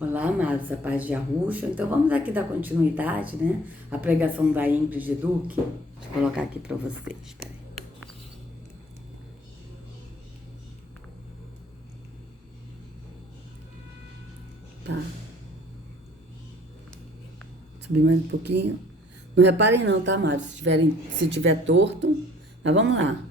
Olá, amados, a paz de Arrucho. Então vamos aqui dar continuidade, né? A pregação da Ingrid Duque. Deixa eu colocar aqui para vocês, peraí. Tá. Subir mais um pouquinho. Não reparem não, tá, amados? Se tiver torto, mas vamos lá.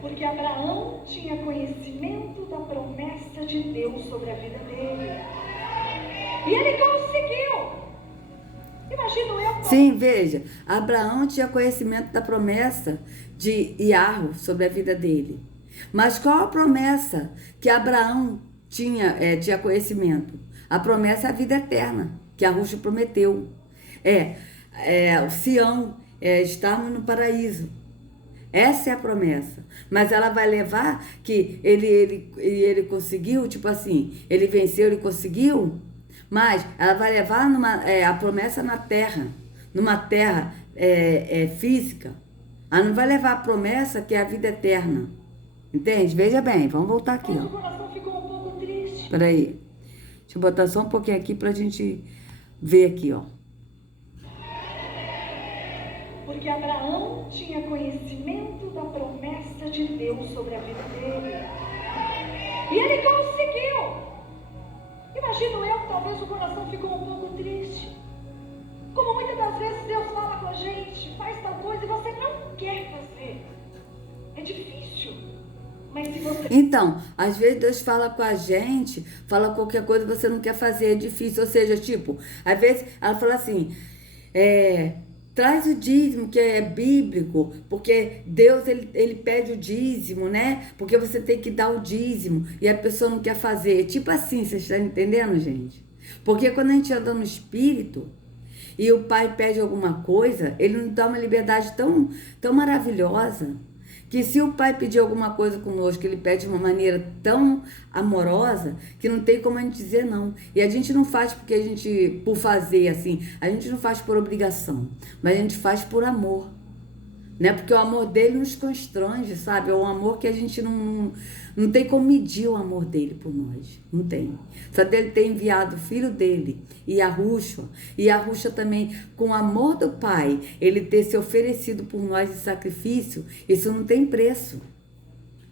Porque Abraão tinha conhecimento da promessa de Deus sobre a vida dele. E ele conseguiu. Imagino eu. Sim, veja. Abraão tinha conhecimento da promessa de Iarro sobre a vida dele. Mas qual a promessa que Abraão tinha conhecimento? A promessa é a vida eterna, que Arrucho prometeu. O Sião, estarmos no paraíso. Essa é a promessa. Mas ela vai levar que ele conseguiu, tipo assim, ele venceu, ele conseguiu, mas ela vai levar a promessa na terra, numa terra física. Ela não vai levar a promessa que é a vida eterna. Entende? Veja bem, vamos voltar aqui. Mas o coração ficou um pouco triste. Espera aí. Deixa eu botar só um pouquinho aqui pra gente ver aqui, ó. Porque Abraão tinha conhecimento da promessa de Deus sobre a vida dele. E ele conseguiu. Imagino eu que talvez o coração ficou um pouco triste. Como muitas das vezes Deus fala com a gente, faz tal coisa e você não quer fazer. É difícil. Mas se você... Então, às vezes Deus fala com a gente, fala qualquer coisa que você não quer fazer, é difícil. Ou seja, tipo, às vezes ela fala assim, traz o dízimo, que é bíblico, porque Deus, ele pede o dízimo, né? Porque você tem que dar o dízimo e a pessoa não quer fazer. Tipo assim, vocês estão entendendo, gente? Porque quando a gente anda no Espírito e o Pai pede alguma coisa, ele nos dá uma liberdade tão, tão maravilhosa, que se o Pai pedir alguma coisa conosco, ele pede de uma maneira tão amorosa, que não tem como a gente dizer não. E a gente não faz por fazer assim, a gente não faz por obrigação, mas a gente faz por amor, né? Porque o amor dele nos constrange, sabe? É um amor que a gente não tem como medir o amor dele por nós, não tem. Só dele ter enviado o filho dele e a Ruxa também, com o amor do Pai, ele ter se oferecido por nós em sacrifício, isso não tem preço.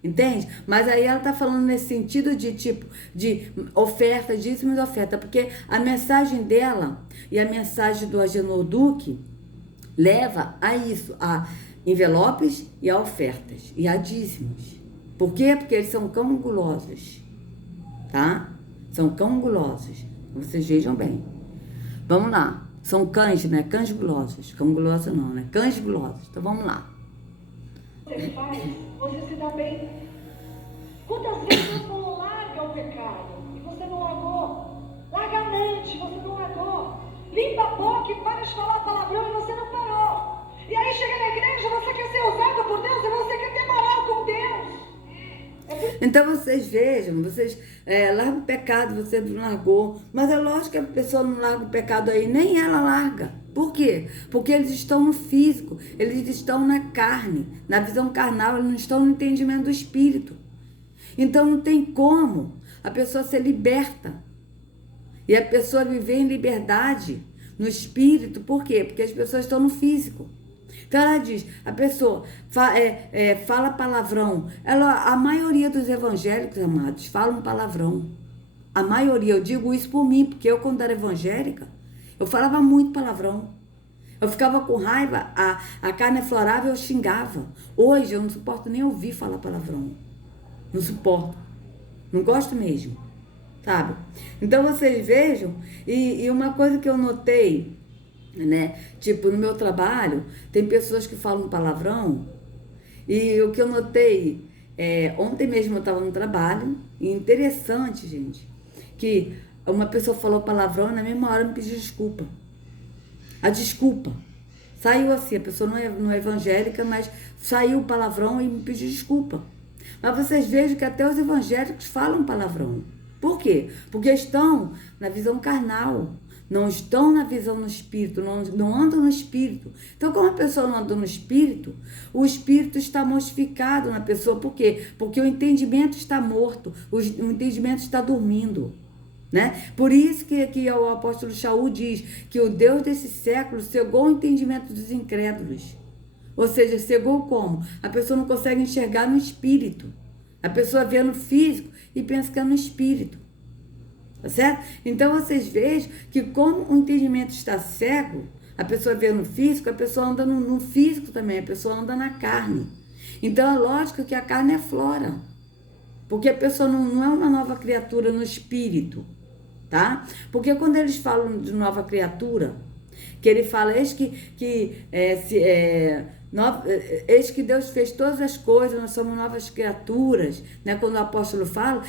Entende? Mas aí ela tá falando nesse sentido de oferta, dízimo e oferta, porque a mensagem dela e a mensagem do Agenor Duque leva a isso, a envelopes e a ofertas e a dízimos. Por quê? Porque eles são cão gulosos, tá? São cão gulosos. Vocês vejam bem. Vamos lá. São cães, né? Cães gulosos. Cão guloso não, né? Cães gulosos. Então vamos lá. Você faz, você se dá bem. Quantas vezes você não larga o pecado e você não largou? Larga a mente, você não largou. Limpa a boca e para de falar palavrão e você não parou. E aí chega na igreja, você quer ser usado por Deus e você quer ter moral com Deus. Então vocês vejam, vocês largam o pecado, você não largou. Mas é lógico que a pessoa não larga o pecado aí, nem ela larga. Por quê? Porque eles estão no físico, eles estão na carne, na visão carnal, eles não estão no entendimento do espírito. Então não tem como a pessoa ser liberta e a pessoa viver em liberdade no espírito. Por quê? Porque as pessoas estão no físico. Então ela diz, a pessoa fala palavrão. A maioria dos evangélicos, amados, falam palavrão. A maioria, eu digo isso por mim, porque eu quando era evangélica, eu falava muito palavrão. Eu ficava com raiva, a carne aflorava e eu xingava. Hoje eu não suporto nem ouvir falar palavrão. Não suporto. Não gosto mesmo, sabe? Então vocês vejam, e uma coisa que eu notei, né? Tipo, no meu trabalho, tem pessoas que falam palavrão, e o que eu notei, ontem mesmo eu estava no trabalho, e interessante, gente, que uma pessoa falou palavrão e na mesma hora me pediu desculpa. A desculpa. Saiu assim, a pessoa não é evangélica, mas saiu o palavrão e me pediu desculpa. Mas vocês vejam que até os evangélicos falam palavrão. Por quê? Porque estão na visão carnal, não estão na visão no espírito, não andam no espírito. Então, como a pessoa não anda no espírito, o espírito está mortificado na pessoa. Por quê? Porque o entendimento está morto, o entendimento está dormindo. Né? Por isso que o apóstolo Shaul diz que o Deus desse século cegou o entendimento dos incrédulos. Ou seja, cegou como? A pessoa não consegue enxergar no espírito. A pessoa vê no físico e pensa que é no espírito. Tá certo? Então vocês vejam que como o entendimento está cego, a pessoa vê no físico, a pessoa anda no físico também, a pessoa anda na carne. Então é lógico que a carne é flora. Porque a pessoa não é uma nova criatura no espírito. Tá? Porque quando eles falam de nova criatura, que ele fala, eis que Deus fez todas as coisas, nós somos novas criaturas, né? Quando o apóstolo fala,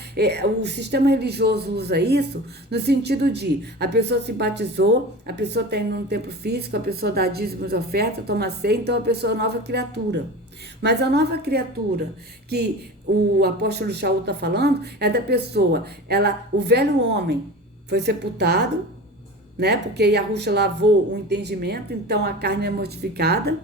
o sistema religioso usa isso no sentido de a pessoa se batizou, a pessoa está indo num templo físico, a pessoa dá dízimos, oferta, toma ceia, então a pessoa é nova criatura. Mas a nova criatura que o apóstolo Shaul está falando é da pessoa, o velho homem foi sepultado, né? Porque Yahushua lavou o entendimento, então a carne é mortificada.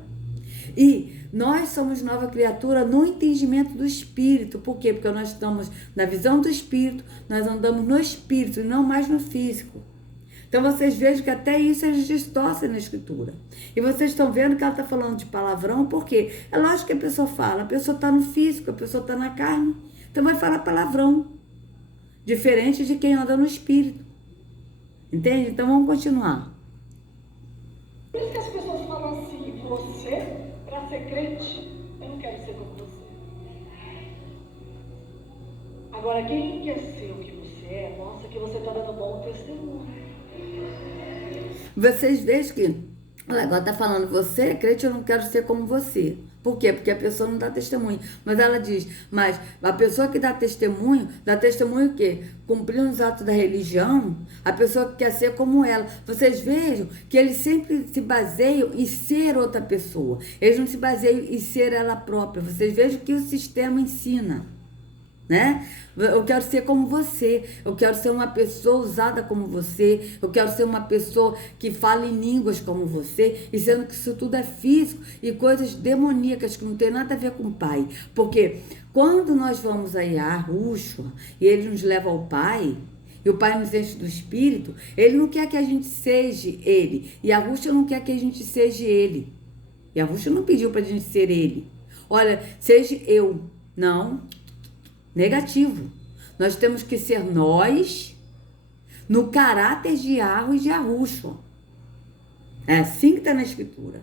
E nós somos nova criatura no entendimento do espírito. Por quê? Porque nós estamos na visão do espírito, nós andamos no espírito e não mais no físico. Então vocês vejam que até isso eles distorcem na escritura. E vocês estão vendo que ela está falando de palavrão, porque é lógico que a pessoa fala, a pessoa está no físico, a pessoa está na carne, então vai falar palavrão. Diferente de quem anda no espírito. Entende? Então vamos continuar. Por isso que as pessoas falam assim, você, para ser crente, eu não quero ser como você. Agora, quem quer ser o que você é, mostra que você está dando bom testemunho. Vocês vejam que agora está falando, você é crente, eu não quero ser como você. Por quê? Porque a pessoa não dá testemunho. Mas ela diz, mas a pessoa que dá testemunho o quê? Cumprindo os atos da religião, a pessoa que quer ser como ela. Vocês vejam que eles sempre se baseiam em ser outra pessoa. Eles não se baseiam em ser ela própria. Vocês vejam que o sistema ensina. Né? Eu quero ser como você, eu quero ser uma pessoa usada como você, eu quero ser uma pessoa que fala em línguas como você, e sendo que isso tudo é físico e coisas demoníacas que não tem nada a ver com o Pai. Porque quando nós vamos a Yahushua e ele nos leva ao Pai, e o Pai nos enche do Espírito, ele não quer que a gente seja ele, e Yahushua não quer que a gente seja ele. Yahushua não pediu para a gente ser ele. Olha, seja eu. Não. Negativo. Nós temos que ser nós no caráter de Yahweh e de Yahushua. É assim que está na escritura.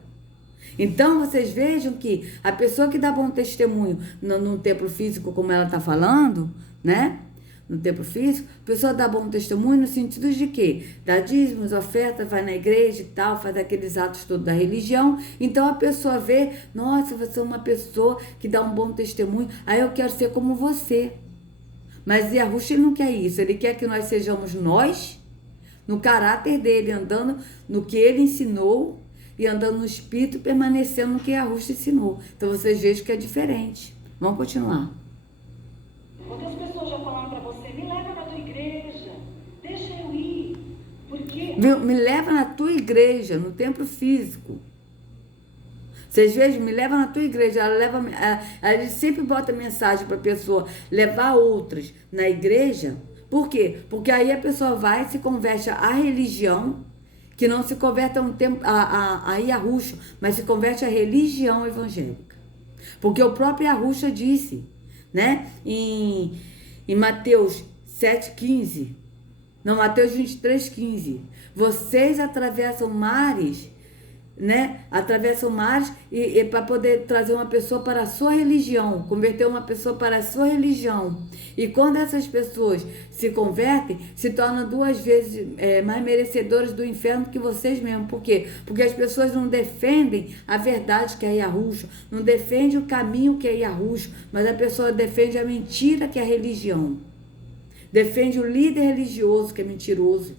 Então vocês vejam que a pessoa que dá bom testemunho no templo físico, como ela está falando, né? No templo físico, a pessoa dá bom testemunho no sentido de quê? Dá dízimos, ofertas, vai na igreja e tal, faz aqueles atos todos da religião. Então a pessoa vê, nossa, você é uma pessoa que dá um bom testemunho, aí eu quero ser como você. Mas Yahushua não quer isso, ele quer que nós sejamos nós, no caráter dele, andando no que ele ensinou e andando no espírito, permanecendo no que Yahushua ensinou. Então vocês vejam que é diferente. Vamos continuar. Quantas pessoas já falaram para você, me leva na tua igreja, deixa eu ir, porque... Me leva na tua igreja, no templo físico. Vocês vejam, me leva na tua igreja, ela sempre bota mensagem para a pessoa levar outras na igreja. Por quê? Porque aí a pessoa vai e se converte à religião, que não se converte a Yahushua, mas se converte à religião evangélica. Porque o próprio Yahushua disse, né? Em Mateus 7,15. Não, Mateus 23,15. Vocês atravessam mares, né? Atravessam mares e para poder trazer uma pessoa para a sua religião, converter uma pessoa para a sua religião. E quando essas pessoas se convertem, se tornam 2 vezes mais merecedoras do inferno que vocês mesmos. Por quê? Porque as pessoas não defendem a verdade que é Yahushua, não defendem o caminho que é Yahushua, mas a pessoa defende a mentira que é a religião. Defende o líder religioso que é mentiroso.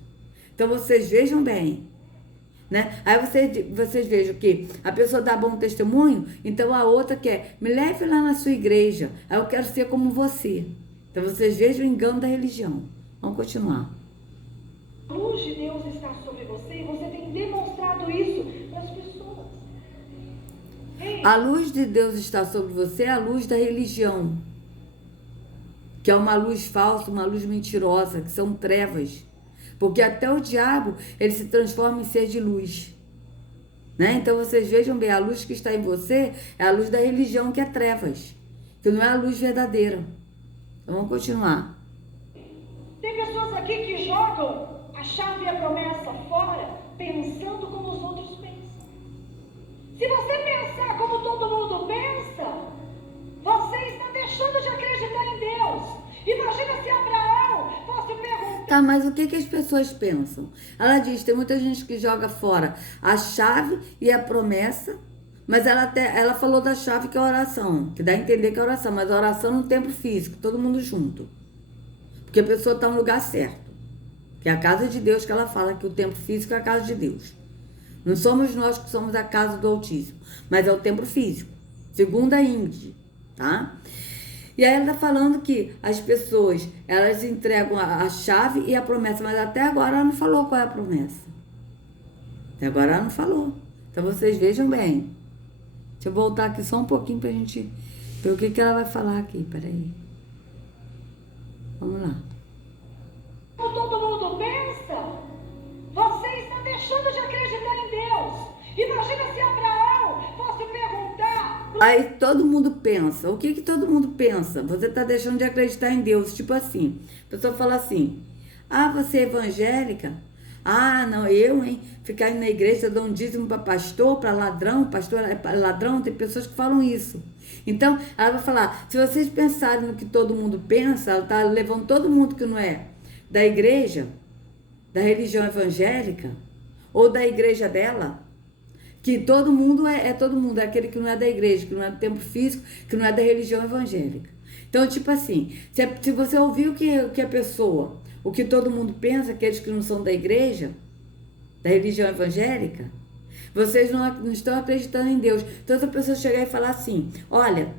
Então vocês vejam bem. Né? Aí vocês vejam que a pessoa dá bom testemunho, então a outra quer, me leve lá na sua igreja, aí eu quero ser como você. Então vocês vejam o engano da religião. Vamos continuar. A luz de Deus está sobre você e você tem demonstrado isso para as pessoas. Ei, A luz de Deus está sobre você, é a luz da religião, que é uma luz falsa, uma luz mentirosa, que são trevas. Porque até o diabo, ele se transforma em ser de luz. Né? Então vocês vejam bem, a luz que está em você é a luz da religião, que é trevas, que não é a luz verdadeira. Então vamos continuar. tem pessoas aqui que jogam a chave e a promessa fora, pensando como os outros pensam. Se você pensar como todo mundo pensa, você está deixando de acreditar em Deus. Imagina se Abraão fosse perguntar. Tá, mas o que as pessoas pensam? Ela diz, tem muita gente que joga fora a chave e a promessa, mas ela falou da chave, que é a oração, que dá a entender que é a oração, mas a oração no tempo físico, todo mundo junto. Porque a pessoa está no lugar certo, que é a casa de Deus, que ela fala que o templo físico é a casa de Deus. Não somos nós que somos a casa do Altíssimo, mas é o templo físico, segundo a Ingrid, tá? E aí ela está falando que as pessoas, elas entregam a chave e a promessa, mas até agora ela não falou qual é a promessa. Até agora ela não falou. Então vocês vejam bem. Deixa eu voltar aqui só um pouquinho pra gente ver o que ela vai falar aqui. Peraí. Vamos lá. Como todo mundo pensa, você está deixando de acreditar em Deus. Imagina se Abraão fosse perguntar. Aí todo mundo pensa. O que todo mundo pensa? Você está deixando de acreditar em Deus. Tipo assim, a pessoa fala assim, ah, você é evangélica? Ah, não, eu, hein? Ficar indo na igreja, dou um dízimo para pastor, para ladrão, pastor é ladrão, tem pessoas que falam isso. Então, ela vai falar, se vocês pensarem no que todo mundo pensa, ela está levando todo mundo que não é da igreja, da religião evangélica, ou da igreja dela, que todo mundo é todo mundo, é aquele que não é da igreja, que não é do templo físico, que não é da religião evangélica. Então, tipo assim, se você ouvir o que a pessoa, o que todo mundo pensa, aqueles que não são da igreja, da religião evangélica, vocês não estão acreditando em Deus. Então, essa pessoa chegar e falar assim, olha,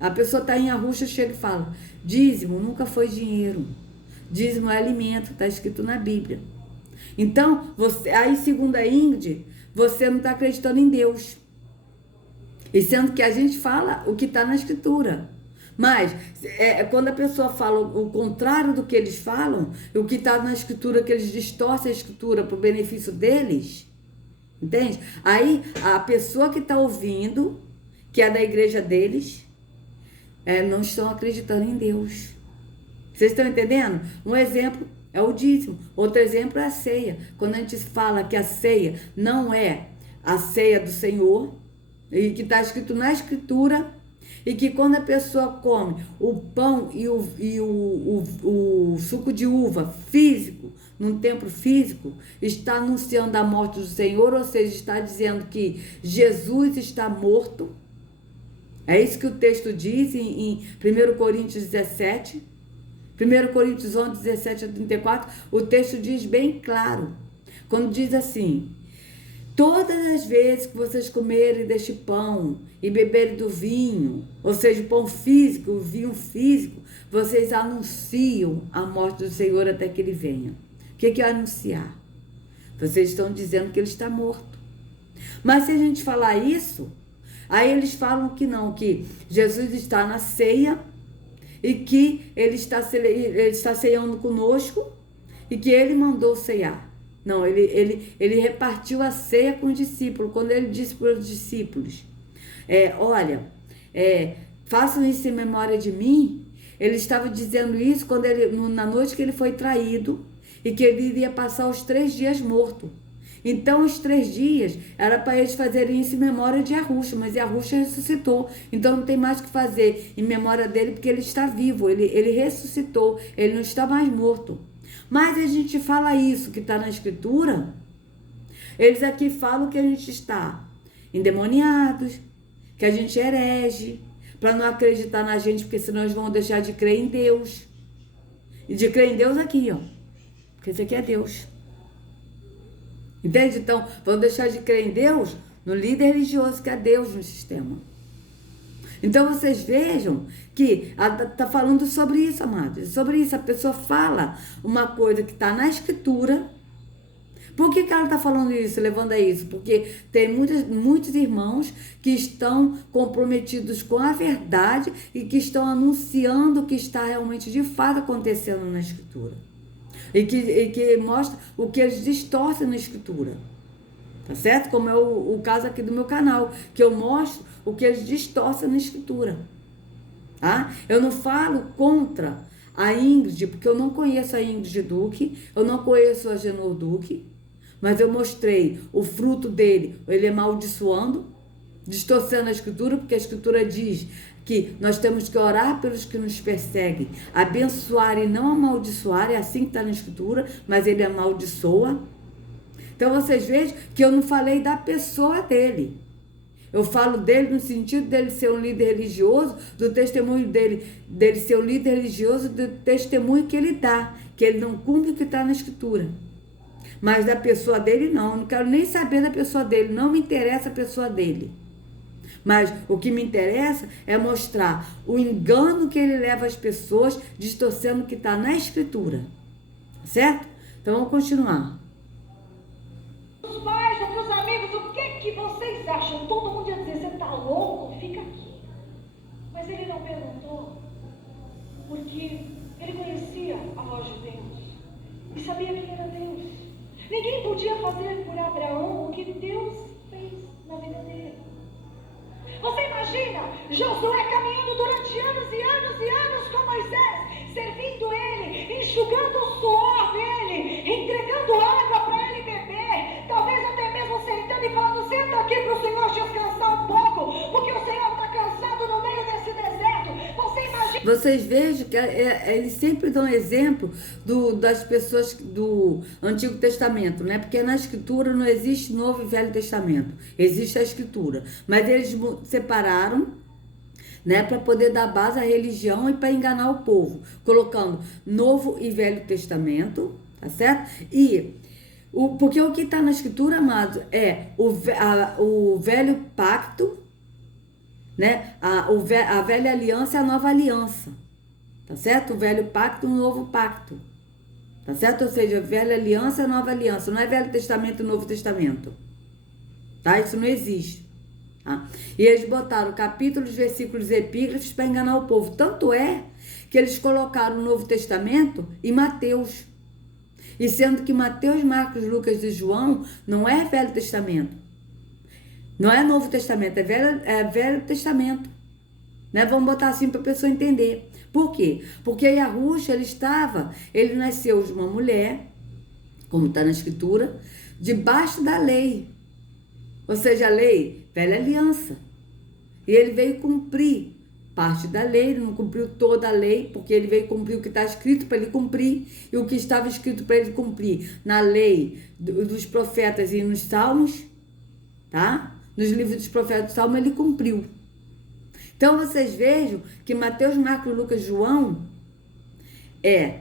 a pessoa está em Arruxa, chega e fala, dízimo nunca foi dinheiro, dízimo é alimento, está escrito na Bíblia. Então, aí segundo a Ingrid, você não está acreditando em Deus. E sendo que a gente fala o que está na Escritura. Mas, quando a pessoa fala o contrário do que eles falam, o que está na Escritura, que eles distorcem a Escritura para o benefício deles, entende? Aí, a pessoa que está ouvindo, que é da igreja deles, não estão acreditando em Deus. Vocês estão entendendo? Um exemplo é o dízimo. Outro exemplo é a ceia. Quando a gente fala que a ceia não é a ceia do Senhor, e que está escrito na Escritura, e que quando a pessoa come o pão e o suco de uva físico, num templo físico, está anunciando a morte do Senhor, ou seja, está dizendo que Jesus está morto. É isso que o texto diz em 1 Coríntios 17. 1 Coríntios 11, 17 a 34, o texto diz bem claro, quando diz assim, todas as vezes que vocês comerem deste pão e beberem do vinho, ou seja, o pão físico, o vinho físico, vocês anunciam a morte do Senhor até que ele venha. O que é anunciar? Vocês estão dizendo que ele está morto. Mas se a gente falar isso, aí eles falam que não, que Jesus está na ceia, e que ele está ceando conosco e que ele mandou ceiar. Não, ele repartiu a ceia com os discípulos, quando ele disse para os discípulos, olha, façam isso em memória de mim. Ele estava dizendo isso quando na noite que ele foi traído e que ele iria passar os 3 dias morto. Então, os 3 dias era para eles fazerem isso em memória de Arruxa, mas Arruxa ressuscitou. Então, não tem mais o que fazer em memória dele, porque ele está vivo, ele ressuscitou, ele não está mais morto. Mas a gente fala isso que está na Escritura, eles aqui falam que a gente está endemoniados, que a gente é herege, para não acreditar na gente, porque senão eles vão deixar de crer em Deus. E de crer em Deus aqui, ó, porque esse aqui é Deus. Entende? Então, vão deixar de crer em Deus no líder religioso, que é Deus no sistema. Então, vocês vejam que ela está falando sobre isso, amados. Sobre isso, a pessoa fala uma coisa que está na Escritura, Por que ela está falando isso, levando a isso? Porque tem muitos irmãos que estão comprometidos com a verdade e que estão anunciando o que está realmente de fato acontecendo na Escritura. E que mostra o que eles distorcem na Escritura. Tá certo? Como é o caso aqui do meu canal, que eu mostro o que eles distorcem na Escritura. Tá? Eu não falo contra a Ingrid, porque eu não conheço a Ingrid Duque, eu não conheço a Genor Duque, mas eu mostrei o fruto dele, ele amaldiçoando, distorcendo a Escritura, porque a Escritura diz que nós temos que orar pelos que nos perseguem, abençoar e não amaldiçoar, é assim que está na Escritura, mas ele amaldiçoa. Então vocês vejam que eu não falei da pessoa dele. Eu falo dele no sentido dele ser um líder religioso, do testemunho dele ser um líder religioso, do testemunho que ele dá, que ele não cumpre o que está na Escritura. Mas da pessoa dele não, eu não quero nem saber da pessoa dele, não me interessa a pessoa dele. Mas o que me interessa é mostrar o engano que ele leva as pessoas, distorcendo o que está na Escritura. Certo? Então vamos continuar. Os pais ou para os amigos, o que vocês acham? Todo mundo ia dizer, você está louco? Fica aqui. Mas ele não perguntou, porque ele conhecia a voz de Deus e sabia quem era Deus. Ninguém podia fazer por Abraão o que Deus fez na vida dele. Você imagina Josué caminhando durante anos e anos e anos com Moisés, servindo ele, enxugando o suor dele, entregando água para ele beber, talvez até mesmo sentando e falando, senta aqui para o Senhor descansar um pouco, porque o Senhor está cansado no meio desse deserto. Você imagina... Vocês vejam que eles sempre dão exemplo das pessoas do Antigo Testamento, né? Porque na Escritura não existe Novo e Velho Testamento, existe a Escritura. Mas eles separaram, né, para poder dar base à religião e para enganar o povo, colocando Novo e Velho Testamento, tá certo? Porque o que está na Escritura, amados, é o velho pacto, né? A velha aliança e a nova aliança, tá certo? O velho pacto e o novo pacto, tá certo? Ou seja, velha aliança e nova aliança, não é Velho Testamento e Novo Testamento, tá? Isso não existe, tá? E eles botaram capítulos, versículos e epígrafes para enganar o povo, tanto é que eles colocaram o Novo Testamento em Mateus, e sendo que Mateus, Marcos, Lucas e João não é Velho Testamento, não é Novo Testamento, é Velho Testamento, né? Vamos botar assim para a pessoa entender. Por quê? Porque Yahushua, ele nasceu de uma mulher, como está na Escritura, debaixo da lei. Ou seja, a lei, velha aliança. E ele veio cumprir parte da lei, ele não cumpriu toda a lei, porque ele veio cumprir o que está escrito para ele cumprir, e o que estava escrito para ele cumprir na lei dos profetas e nos salmos, tá? Nos livros dos profetas do Salmo, ele cumpriu. Então, vocês vejam que Mateus, Marcos, Lucas, João é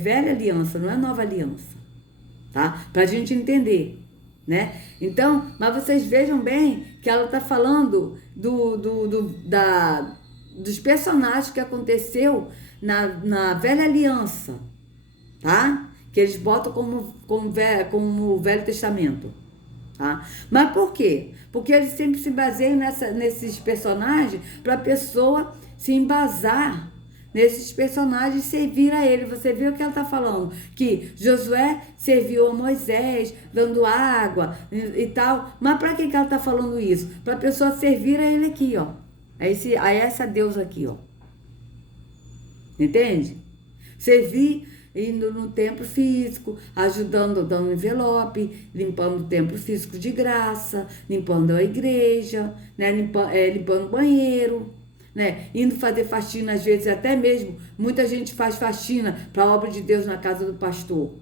velha aliança, não é nova aliança, tá? Para a gente entender, né? Então, mas vocês vejam bem que ela está falando dos personagens que aconteceu na velha aliança, tá? Que eles botam como Velho Testamento. Tá? Mas por quê? Porque eles sempre se baseiam nesses personagens para a pessoa se embasar nesses personagens e servir a ele. Você viu o que ela está falando? Que Josué serviu a Moisés, dando água e tal. Mas para que ela está falando isso? Para a pessoa servir a ele aqui, ó. A essa deusa aqui, ó. Entende? Servir indo no templo físico, ajudando, dando envelope, limpando o templo físico de graça, limpando a igreja, né? Limpando o banheiro, né? Indo fazer faxina, às vezes até mesmo, muita gente faz faxina para a obra de Deus na casa do pastor.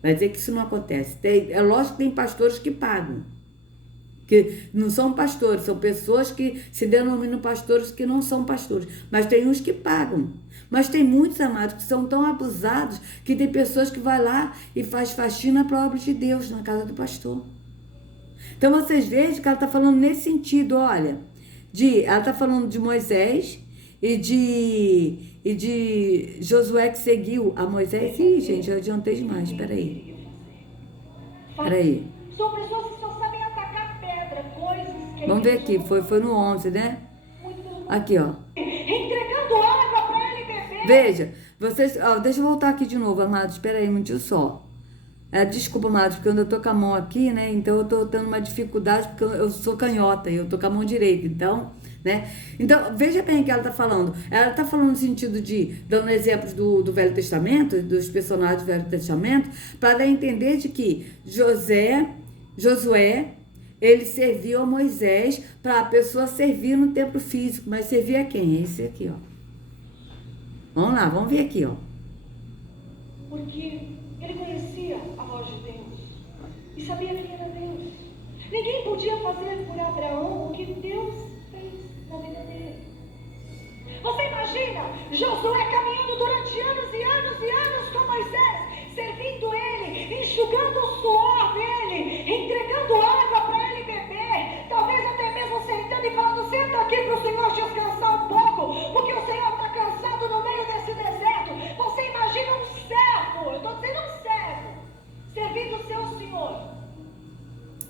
Vai dizer que isso não acontece. É lógico que tem pastores que pagam, que não são pastores, são pessoas que se denominam pastores que não são pastores, mas tem uns que pagam. Mas tem muitos, amados, que são tão abusados que tem pessoas que vai lá e faz faxina para a obra de Deus na casa do pastor. Então vocês vejam que ela está falando nesse sentido, olha, ela está falando de Moisés e e de Josué que seguiu a Moisés. Ih, gente, eu adiantei demais, peraí. São pessoas que só sabem atacar pedra, coisas que... Vamos ver aqui, foi no 11, né? Aqui, ó. Entregando água para ele beber. Veja, vocês... Ó, deixa eu voltar aqui de novo, amados. Espera aí, um minutinho só. Desculpa, amados, porque eu tô com a mão aqui, né? Então eu tô tendo uma dificuldade, porque eu sou canhota e eu tô com a mão direita, então, né? Então, veja bem o que ela tá falando. Ela tá falando no sentido de, dando exemplos do Velho Testamento, dos personagens do Velho Testamento, para dar a entender de que Josué, ele serviu a Moisés para a pessoa servir no templo físico, mas servir a quem? Esse aqui, ó. Vamos lá, vamos ver aqui, ó. Porque ele conhecia a voz de Deus e sabia quem era Deus. Ninguém podia fazer por Abraão o que Deus fez na vida dele. Você imagina Josué caminhando durante anos e anos e anos com Moisés, servindo ele, enxugando o suor dele, entregando água para ele beber, talvez até mesmo sentando e falando: senta aqui para o Senhor descansar um pouco, porque o Senhor está cansado no meio desse deserto. Você imagina um servo, eu estou dizendo um servo, servindo o seu Senhor.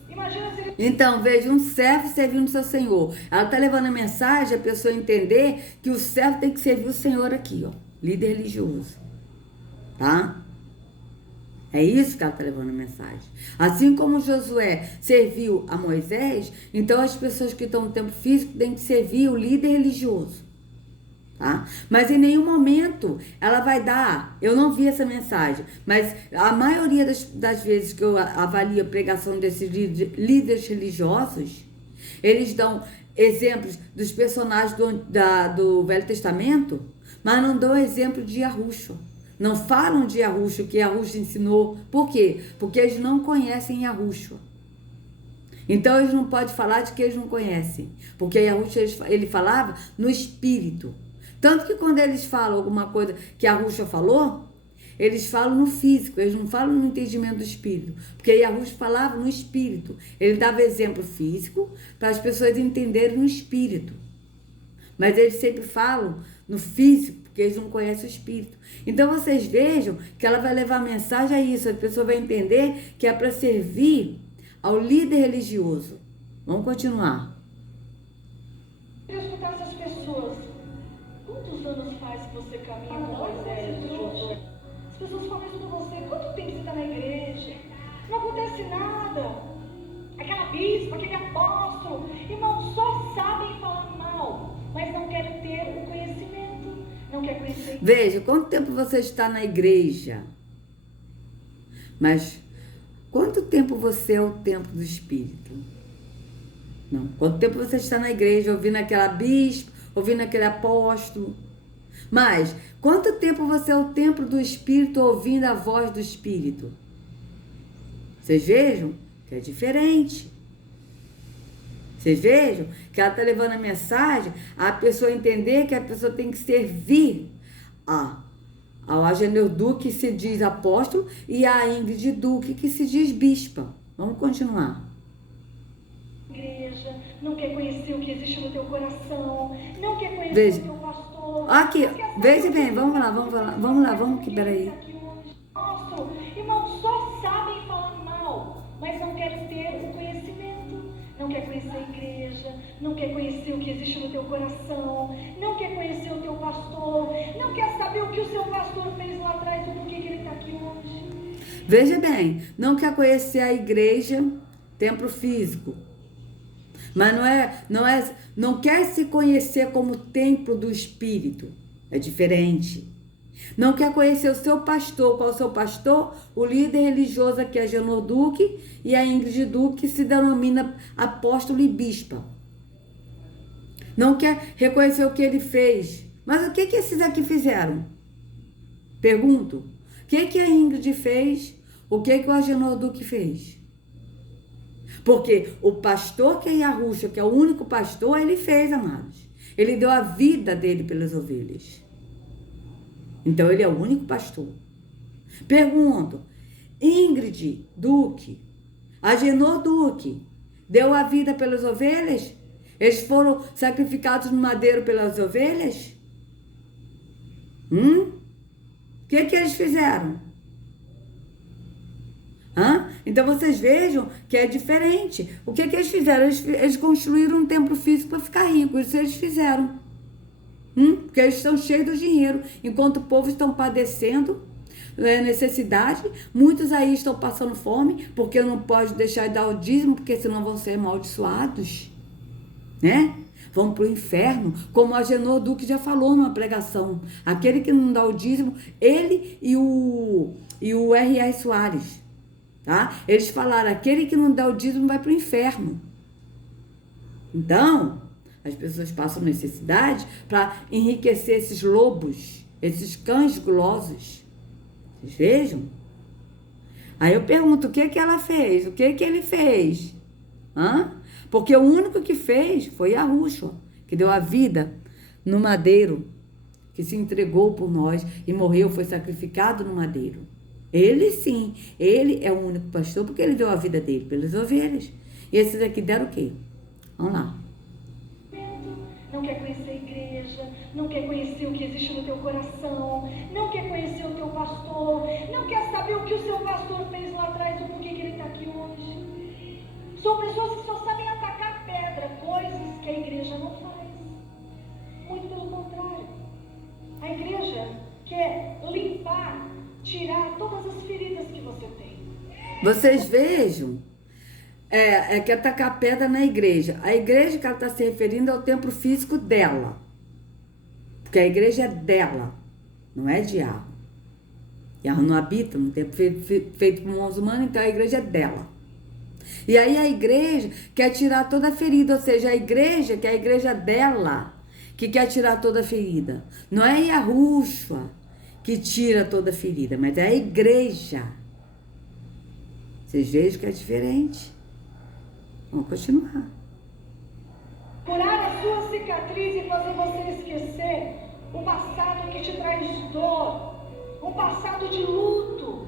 Imagina se ele... Então, veja, um servo servindo o seu Senhor. Ela está levando a mensagem, a pessoa entender que o servo tem que servir o Senhor aqui, ó. Líder religioso. Tá? É isso que ela está levando a mensagem. Assim como Josué serviu a Moisés, então as pessoas que estão no templo físico têm que servir o líder religioso. Tá? Mas em nenhum momento ela vai dar, eu não vi essa mensagem, mas a maioria das vezes que eu avalio a pregação desses líderes religiosos, eles dão exemplos dos personagens do Velho Testamento, mas não dão exemplo de Yahushua. Não falam de Yahushua, o que Yahushua ensinou. Por quê? Porque eles não conhecem Yahushua. Então eles não podem falar de que eles não conhecem, porque Yahushua ele falava no espírito. Tanto que quando eles falam alguma coisa que Yahushua falou, eles falam no físico, eles não falam no entendimento do espírito. Porque Yahushua falava no espírito. Ele dava exemplo físico para as pessoas entenderem no espírito. Mas eles sempre falam no físico, porque eles não conhecem o espírito. Então vocês vejam que ela vai levar a mensagem a isso. A pessoa vai entender que é para servir ao líder religioso. Vamos continuar. Eu escutar essas pessoas. Quantos anos faz que você caminha com Moisés e Josué? As pessoas falam isso pra você. Quanto tempo você está na igreja? Não acontece nada. Aquela bispa, aquele apóstolo, irmãos, só sabem falar mal, mas não querem ter o conhecimento. Não quer conhecer. Veja, quanto tempo você está na igreja? Mas quanto tempo você é o templo do Espírito? Não. Quanto tempo você está na igreja ouvindo aquela bispa, ouvindo aquele apóstolo? Mas quanto tempo você é o templo do Espírito ouvindo a voz do Espírito? Vocês vejam que é diferente. Vocês vejam que ela está levando a mensagem a pessoa entender que a pessoa tem que servir ao Agenor Duque, que se diz apóstolo, e a Ingrid Duque, que se diz bispa. Vamos continuar. Igreja, não quer conhecer o que existe no teu coração, não quer conhecer o teu pastor. Aqui, veja bem, vamos lá, peraí. Irmãos, só sabem falar mal, mas não querem ter o conhecimento, não quer conhecer a igreja, não quer conhecer o que existe no teu coração, não quer conhecer o teu pastor, não quer saber o que o seu pastor fez lá atrás ou por que ele está aqui hoje. Veja bem, não quer conhecer a igreja, templo físico. Mas não quer se conhecer como templo do Espírito. É diferente. Não quer conhecer o seu pastor. Qual é o seu pastor? O líder religioso aqui é Agenor Duque e a Ingrid Duque, que se denomina apóstolo e bispa. Não quer reconhecer o que ele fez. Mas o que esses aqui fizeram? Pergunto. O que a Ingrid fez? O que o Agenor Duque fez? Porque o pastor que é Yahushua, que é o único pastor, ele fez, amados. Ele deu a vida dele pelas ovelhas. Então, ele é o único pastor. Pergunto, Ingrid Duque, Agenor Duque, deu a vida pelas ovelhas? Eles foram sacrificados no madeiro pelas ovelhas? O que eles fizeram? Então vocês vejam que é diferente. O que eles fizeram? Eles construíram um templo físico para ficar ricos. Isso eles fizeram. Porque eles estão cheios de dinheiro. Enquanto o povo estão padecendo necessidade, muitos aí estão passando fome, porque não pode deixar de dar o dízimo, porque senão vão ser amaldiçoados, né? Vão para o inferno, como a Agenor Duque já falou numa pregação. Aquele que não dá o dízimo, ele e o R.R. Soares, tá? Eles falaram, aquele que não dá o dízimo vai para o inferno. Então, as pessoas passam necessidade para enriquecer esses lobos, esses cães gulosos. Vocês vejam? Aí eu pergunto, o que ela fez? O que ele fez? Porque o único que fez foi Yahushua, que deu a vida no madeiro, que se entregou por nós e morreu, foi sacrificado no madeiro. Ele sim, ele é o único pastor, porque ele deu a vida dele pelas ovelhas. E esses aqui deram o quê? Vamos lá. Não quer conhecer a igreja, não quer conhecer o que existe no teu coração, não quer conhecer o teu pastor, não quer saber o que o seu pastor fez lá atrás ou por que ele está aqui hoje. São pessoas que só sabem atacar pedra, coisas que a igreja não faz. Muito pelo contrário. A igreja quer limpar, tirar todas as feridas que você tem. Vocês vejam, quer atacar pedra na igreja. A igreja que ela está se referindo é o templo físico dela. Porque a igreja é dela, não é de Yahweh. Yahweh não habita no templo feito por mãos humanas, então a igreja é dela. E aí a igreja quer tirar toda a ferida, ou seja, a igreja, que é a igreja dela, que quer tirar toda a ferida. Não é Yahushua que tira toda a ferida, mas é a igreja. Vocês vejam que é diferente. Vamos continuar. Curar a sua cicatriz e fazer você esquecer o passado que te traz dor, um passado de luto,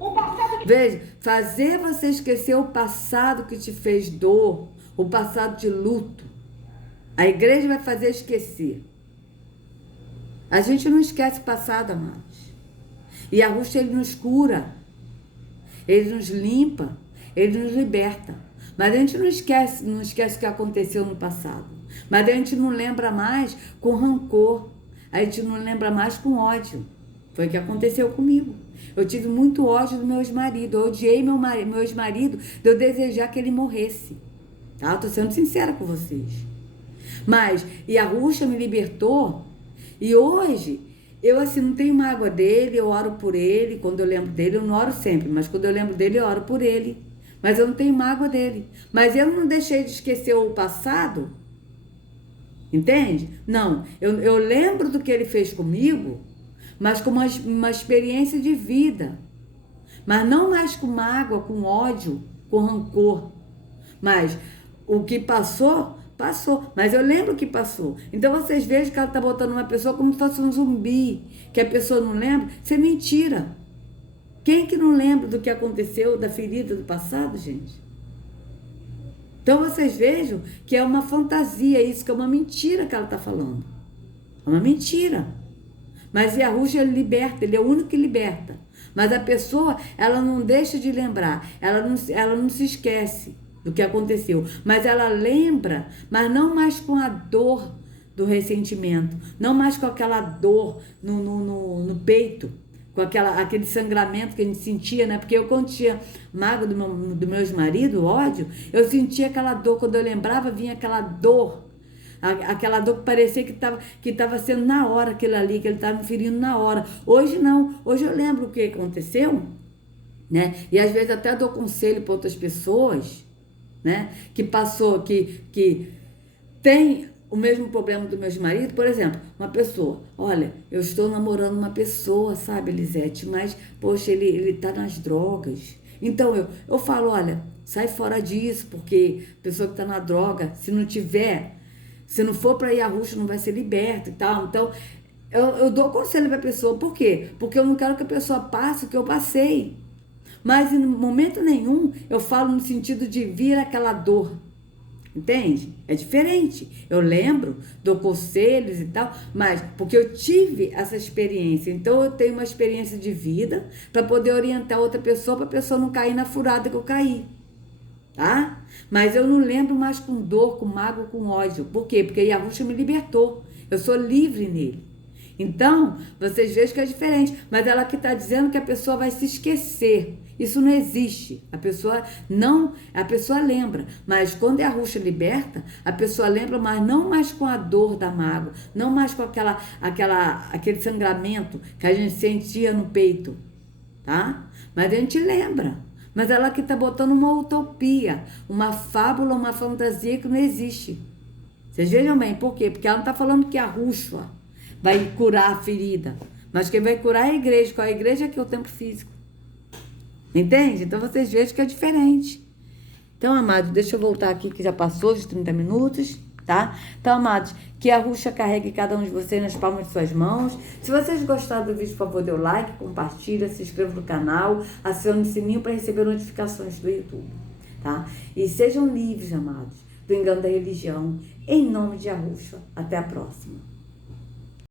um passado que... Veja, fazer você esquecer o passado que te fez dor, o passado de luto. A igreja vai fazer esquecer. A gente não esquece o passado, amados. E a Rússia, ele nos cura. Ele nos limpa. Ele nos liberta. Mas a gente não esquece o que aconteceu no passado. Mas a gente não lembra mais com rancor. A gente não lembra mais com ódio. Foi o que aconteceu comigo. Eu tive muito ódio do meu ex-marido. Eu odiei meu ex-marido de eu desejar que ele morresse. Tá? Eu tô sendo sincera com vocês. Mas, e a Rússia me libertou. E hoje, eu assim, não tenho mágoa dele, eu oro por ele. Quando eu lembro dele, eu não oro sempre. Mas quando eu lembro dele, eu oro por ele. Mas eu não tenho mágoa dele. Mas eu não deixei de esquecer o passado. Entende? Não. Eu lembro do que ele fez comigo, mas com uma experiência de vida. Mas não mais com mágoa, com ódio, com rancor. Mas o que passou, passou. Mas eu lembro que passou. Então vocês vejam que ela está botando uma pessoa como se fosse um zumbi. Que a pessoa não lembra. Isso é mentira. Quem que não lembra do que aconteceu, da ferida do passado, gente? Então vocês vejam que é uma fantasia isso, que é uma mentira que ela está falando. É uma mentira. Mas Yahushua, ele liberta, ele é o único que liberta. Mas a pessoa, ela não deixa de lembrar, ela não se esquece do que aconteceu. Mas ela lembra, mas não mais com a dor do ressentimento, não mais com aquela dor no peito, com aquele sangramento que a gente sentia, né? Porque eu, quando tinha mágoa do meu ex-marido, ódio, eu sentia aquela dor. Quando eu lembrava, vinha aquela dor. Aquela dor que parecia que tava sendo na hora aquilo ali, que ele estava me ferindo na hora. Hoje não. Hoje eu lembro o que aconteceu, né? E às vezes até dou conselho para outras pessoas, né? Que passou, que tem o mesmo problema do meu ex-marido. Por exemplo, uma pessoa, olha, eu estou namorando uma pessoa, sabe, Elisete, mas, poxa, ele tá nas drogas. Então, eu falo, olha, sai fora disso, porque a pessoa que tá na droga, se não for para Yahushua, não vai ser liberta e tal. Então, eu dou conselho para a pessoa. Por quê? Porque eu não quero que a pessoa passe o que eu passei. Mas, em momento nenhum, eu falo no sentido de vir aquela dor. Entende? É diferente. Eu lembro, dou conselhos e tal, mas porque eu tive essa experiência. Então eu tenho uma experiência de vida para poder orientar outra pessoa, para a pessoa não cair na furada que eu caí. Tá? Mas eu não lembro mais com dor, com mágoa, com ódio. Por quê? Porque Yahusha me libertou. Eu sou livre nele. Então, vocês vejam que é diferente. Mas ela que está dizendo que a pessoa vai se esquecer. Isso não existe. A pessoa lembra. Mas quando Yahusha liberta, a pessoa lembra, mas não mais com a dor da mágoa. Não mais com aquele sangramento que a gente sentia no peito. Tá? Mas a gente lembra. Mas ela que está botando uma utopia, uma fábula, uma fantasia que não existe. Vocês vejam bem, por quê? Porque ela não está falando que a Yahusha vai curar a ferida. Mas quem vai curar é a igreja. Qual é a igreja? Aqui é o templo físico. Entende? Então vocês vejam que é diferente. Então, amados, deixa eu voltar aqui que já passou de 30 minutos, tá? Então, amados, que a Yahusha carregue cada um de vocês nas palmas de suas mãos. Se vocês gostaram do vídeo, por favor, dê o like, compartilha, se inscreva no canal, acione o sininho para receber notificações do YouTube, tá? E sejam livres, amados, do engano da religião, em nome de Yahusha. Até a próxima.